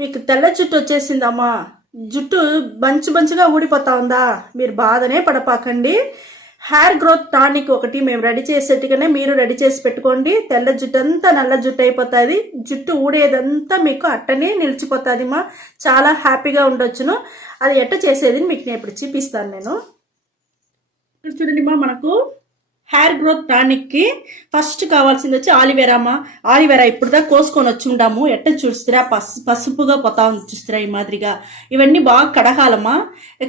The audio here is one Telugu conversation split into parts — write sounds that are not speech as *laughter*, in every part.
మీకు తెల్ల జుట్టు వచ్చేసిందమ్మా. జుట్టు బంచు బంచుగా ఊడిపోతా ఉందా? మీరు బాధనే పడపాకండి. హెయిర్ గ్రోత్ టానిక్ ఒకటి మేము రెడీ చేసేట్టుగానే మీరు రెడీ చేసి పెట్టుకోండి. తెల్ల జుట్టు అంతా నల్ల జుట్టు అయిపోతుంది. జుట్టు ఊడేదంతా మీకు అట్టనే నిలిచిపోతుంది మా చాలా హ్యాపీగా ఉండొచ్చును. అది ఎట్ట చేసేది మీకు నేను ఇప్పుడు చూపిస్తాను నేను. చూడండి మా మనకు హెయిర్ గ్రోత్ టానిక్కి ఫస్ట్ కావాల్సింది వచ్చి ఆలివేరా ఆలివెరా ఆలివేరా ఇప్పుడు దాకా కోసుకొని వచ్చి ఉండాము. ఎట్ట చూస్తురా పసు పసుపుగా పోతా చూస్తురా ఈ మాదిరిగా. ఇవన్నీ బాగా కడగాలమ్మా.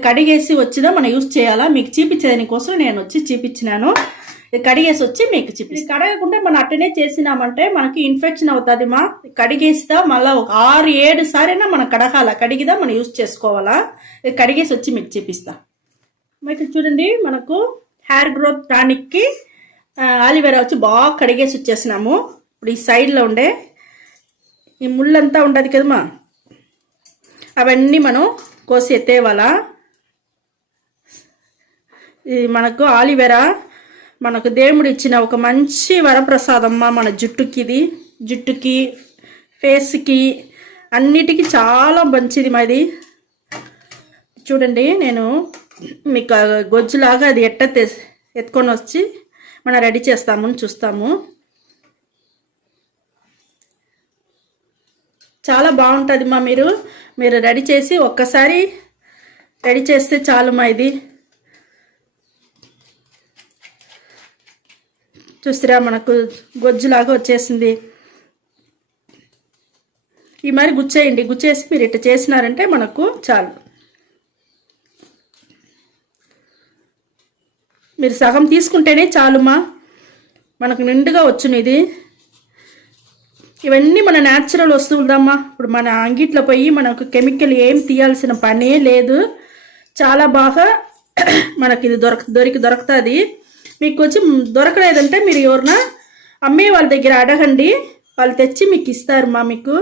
కడిగేసి వచ్చినా మనం యూజ్ చేయాలా? మీకు చూపించేదాని కోసం నేను వచ్చి చూపించినాను. కడిగేసి వచ్చి మీకు చూపి కడగకుండా మనం అట్టనే చేసినామంటే మనకి ఇన్ఫెక్షన్ అవుతుంది మా కడిగేసిదా మళ్ళీ ఒక ఆరు ఏడు సారైనా మనం కడగాల. కడిగిదా మనం యూజ్ చేసుకోవాలా? కడిగేసి వచ్చి మీకు చూపిస్తా. మీకు చూడండి మనకు హెయిర్ గ్రోత్ టానిక్కి ఆలివేరా వచ్చి బాగా కడిగేసి వచ్చేసినాము. ఇప్పుడు ఈ సైడ్లో ఉండే ఈ ముళ్ళంతా ఉండదు కదమ్మా. అవన్నీ మనం కోసి ఎత్తేవాలా. ఇది మనకు ఆలివేరా మనకు దేవుడు ఇచ్చిన ఒక మంచి వరప్రసాదమ్మా మన జుట్టుకి ఇది జుట్టుకి ఫేస్కి అన్నిటికీ చాలా మంచిది మాది. చూడండి నేను మీకు గొజ్జులాగా అది ఎట్ట తె- ఎత్తుకొని వచ్చి మనం రెడీ చేస్తాము చూస్తాము. చాలా బాగుంటుంది మా మీరు. మీరు రెడీ చేసి ఒక్కసారి రెడీ చేస్తే చాలు మా ఇది. చూస్తారా మనకు గొజ్జులాగా వచ్చేసింది. ఈ మరి గుచ్చేయండి. గుచ్చేసి మీరు ఇట్లా చేసినారంటే మనకు చాలు. మీరు సగం తీసుకుంటేనే చాలుమా? మనకు నిండుగా వచ్చును ఇది. ఇవన్నీ మన న్యాచురల్ వస్తువులదమ్మా. ఇప్పుడు మన అంగిట్లో పోయి మనకు కెమికల్ ఏం తీయాల్సిన పనే లేదు. చాలా బాగా *clears throat* మనకి ఇది దొరక దొరికి దొరుకుతుంది. మీకు వచ్చి దొరకలేదంటే మీరు ఎవరన్నా అమ్మే వాళ్ళ దగ్గర అడగండి. వాళ్ళు తెచ్చి మీకు ఇస్తారు మా మీకు.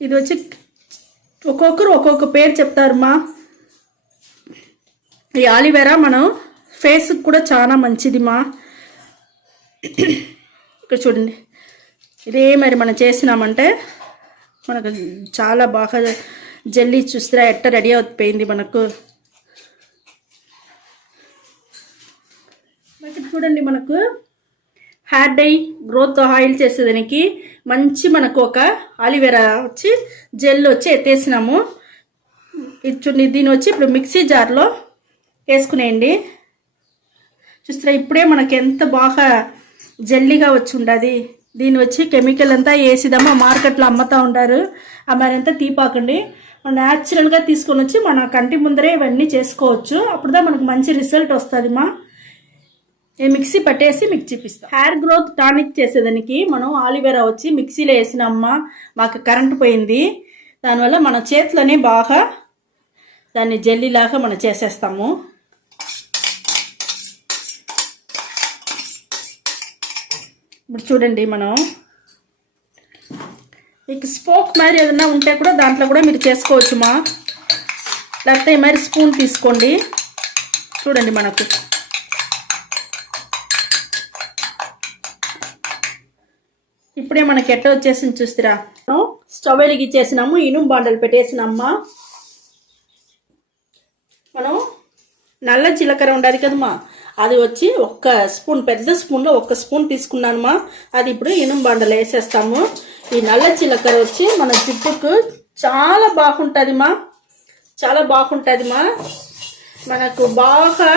ఇది వచ్చి ఒక్కొక్కరు ఒక్కొక్క పేరు చెప్తారు మా ఈ ఆలివేరా మనం ఫేస్కి కూడా చాలా మంచిది మా ఇక్కడ చూడండి. ఇదే మరి మనం చేసినామంటే మనకు చాలా బాగా జల్లీ చూస్తే ఎట్ట రెడీ అయిపోయింది మనకు. ఇక్కడ చూడండి మనకు. హెయిర్ డై గ్రోత్ ఆయిల్ చేసేదానికి మంచి మనకు ఒక ఆలివేరా వచ్చి జెల్ వచ్చి ఎత్తేసినాము. ఇది చూడండి దీని వచ్చి ఇప్పుడు మిక్సీ జార్లో వేసుకునేయండి. చూస్తారా ఇప్పుడే మనకి ఎంత బాగా జల్లీగా వచ్చి ఉండదు దీని వచ్చి కెమికల్ అంతా వేసిదమ్మా మార్కెట్లో అమ్ముతూ ఉంటారు ఆ మరంతా తీపాకండి న్యాచురల్గా తీసుకొని వచ్చి మన కంటి ముందరే ఇవన్నీ చేసుకోవచ్చు. అప్పుడుదా మనకు మంచి రిజల్ట్ వస్తుంది మా. మిక్సీ పట్టేసి మీకు చూపిస్తాం హెయిర్ గ్రోత్ టానిక్ చేసేదానికి మనం ఆలివేరా వచ్చి మిక్సీలో వేసినమ్మా మాకు కరెంట్ పోయింది. దానివల్ల మన చేతిలోనే బాగా దాన్ని జల్లీలాగా మనం చేసేస్తాము. ఇప్పుడు చూడండి మనం. మీకు స్పోక్ మరి ఏదైనా ఉంటే కూడా దాంట్లో కూడా మీరు చేసుకోవచ్చు మా లేకపోతే మరి స్పూన్ తీసుకోండి. చూడండి మనకు. ఇప్పుడే మనకి ఎట్ట వచ్చేసింది చూస్తారా స్టవ్ వెలిగించేసినాము ఇనుము బాండలు పెట్టేసినమ్మా. మనం నల్ల జీలకర్ర ఉండాలి కదమ్మా. అది వచ్చి ఒక్క స్పూన్ పెద్ద స్పూన్లో ఒక్క స్పూన్ తీసుకున్నానమ్మా అది ఇప్పుడు ఇనుము బండలు వేసేస్తాము. ఈ నల్ల జీలకర్ర వచ్చి మన జుట్టుకు చాలా బాగుంటుందిమా చాలా బాగుంటుందిమా మనకు బాగా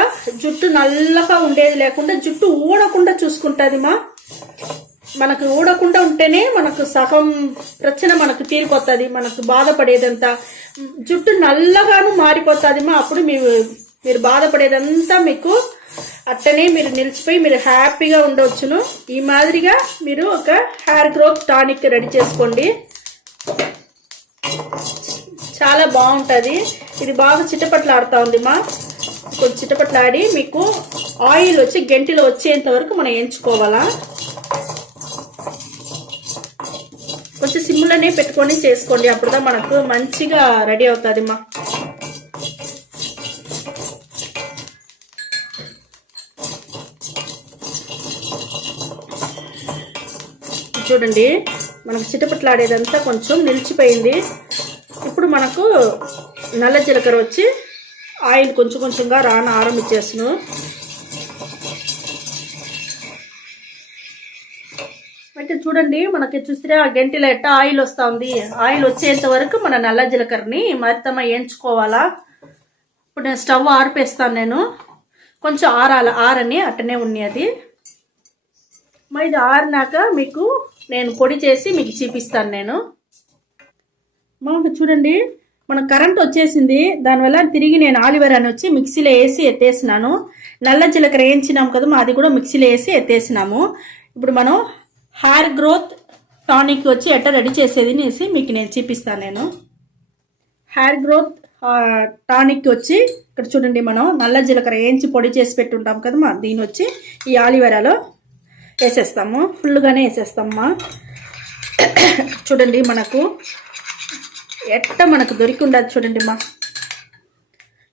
జుట్టు నల్లగా ఉండేది లేకుండా జుట్టు ఊడకుండా చూసుకుంటుందిమా మనకు ఊడకుండా ఉంటేనే మనకు సగం ప్రచన మనకు తీరిపోతుంది మనకు బాధపడేదంతా. జుట్టు నల్లగాను మారిపోతుందిమా అప్పుడు మీరు మీరు బాధపడేదంతా మీకు అట్టనే మీరు నిలిచిపోయి మీరు హ్యాపీగా ఉండవచ్చును. ఈ మాదిరిగా మీరు ఒక హెయిర్ గ్రోత్ టానిక్ రెడీ చేసుకోండి. చాలా బాగుంటుంది. ఇది బాగా చిట్టపట్లాడుతూ ఉంది మా. కొంచెం చిట్టపట్లాడి మీకు ఆయిల్ వచ్చి గంటిలో వచ్చేంత వరకు మనం ఎంచుకోవాలా. కొంచెం సిమ్లోనే పెట్టుకొని చేసుకోండి. అప్పుడుదా మనకు మంచిగా రెడీ అవుతుంది మా. చూడండి. మనకు చిటపట్లాడేదంతా కొంచెం నిలిచిపోయింది. ఇప్పుడు మనకు నల్ల జీలకర్ర వచ్చి ఆయిల్ కొంచెం కొంచెంగా రాన ఆరంభించేసును అంటే చూడండి మనకి చూస్తే ఆ గంటిలో ఎట్ట ఆయిల్ వస్తూ ఉంది ఆయిల్ వచ్చేంత వరకు మన నల్ల జీలకర్రని మరితమ్మ వేయించుకోవాలా ఇప్పుడు నేను స్టవ్ ఆరిపేస్తాను నేను. కొంచెం ఆరాల ఆరని అట్టనే ఉంది మా ఇది ఆరినాక మీకు నేను పొడి చేసి మీకు చూపిస్తాను నేను. మాకు చూడండి మన కరెంట్ వచ్చేసింది. దానివల్ల తిరిగి నేను ఆలివెరాని వచ్చి మిక్సీలో వేసి ఎత్తేసినాను. నల్ల జీలకర్ర వేయించినాం కదా అది కూడా మిక్సీలో వేసి ఎత్తేసినాము. ఇప్పుడు మనం హెయిర్ గ్రోత్ టానిక్ వచ్చి ఎట్ట రెడీ చేసేది అనేసి మీకు నేను చూపిస్తాను నేను. హెయిర్ గ్రోత్ టానిక్ వచ్చి ఇక్కడ చూడండి మనం నల్ల జీలకర్ర వేయించి పొడి చేసి పెట్టుంటాం కదా మా దీని వచ్చి ఈ ఆలివెరాలో వేసేస్తాము. ఫుల్గానే వేసేస్తామమ్మా చూడండి మనకు ఎట్ట మనకు దొరికి ఉండదు చూడండి మా.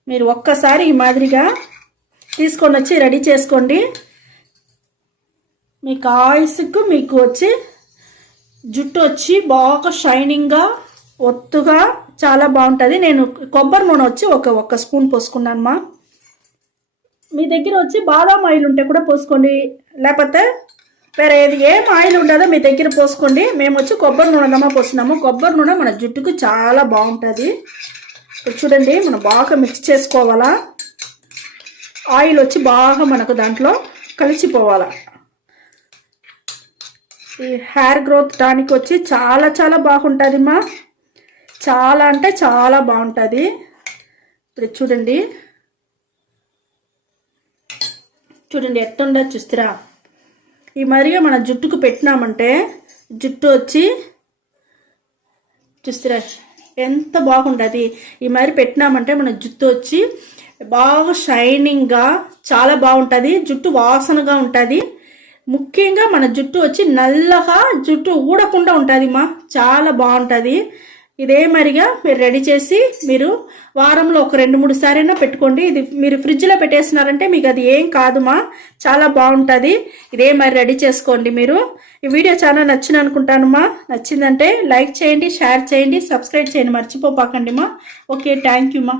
మీరు ఒక్కసారి ఈ మాదిరిగా తీసుకొని వచ్చి రెడీ చేసుకోండి. మీకు ఆయుస్కు మీకు వచ్చి జుట్టు వచ్చి బాగా షైనింగ్గా ఒత్తుగా చాలా బాగుంటుంది. నేను కొబ్బరి నూనె వచ్చి ఒక ఒక్క స్పూన్ పోసుకున్నానమ్మా మీ దగ్గర వచ్చి బాదాం ఆయిల్ ఉంటే కూడా పోసుకోండి. లేకపోతే వేరే ఏది ఏం ఆయిల్ ఉండదో మీ దగ్గర పోసుకోండి. మేము వచ్చి కొబ్బరి నూనె దమ్మా పోస్తున్నాము. కొబ్బరి నూనె మన జుట్టుకు చాలా బాగుంటుంది. చూడండి మనం బాగా మిక్స్ చేసుకోవాలా? ఆయిల్ వచ్చి బాగా మనకు దాంట్లో కలిసిపోవాలా? ఈ హెయిర్ గ్రోత్ టానిక్ వచ్చి చాలా చాలా బాగుంటుంది మా చాలా అంటే చాలా బాగుంటుంది. ఇప్పుడు చూడండి. చూడండి ఎట్టుండో చూస్తారా? ఈ మరిగా మన జుట్టుకు పెట్టినామంటే జుట్టు వచ్చి చూస్తారా ఎంత బాగుంటుంది ఈ మరి పెట్టినామంటే మన జుట్టు వచ్చి బాగా షైనింగ్గా చాలా బాగుంటుంది. జుట్టు వాసనగా ఉంటుంది. ముఖ్యంగా మన జుట్టు వచ్చి నల్లగా జుట్టు ఊడకుండా ఉంటుంది మా. చాలా బాగుంటుంది. ఇదే మరిగా మీరు రెడీ చేసి మీరు వారంలో ఒక రెండు మూడు సారైనా పెట్టుకోండి. ఇది మీరు ఫ్రిడ్జ్లో పెట్టేసినారంటే మీకు అది ఏం కాదుమా? చాలా బాగుంటుంది. ఇదే మరి రెడీ చేసుకోండి మీరు. ఈ వీడియో చాలా నచ్చింది అనుకుంటానుమా? నచ్చిందంటే లైక్ చేయండి షేర్ చేయండి సబ్స్క్రైబ్ చేయండి మర్చిపోపాకండి మా ఓకే థ్యాంక్ యూ మా.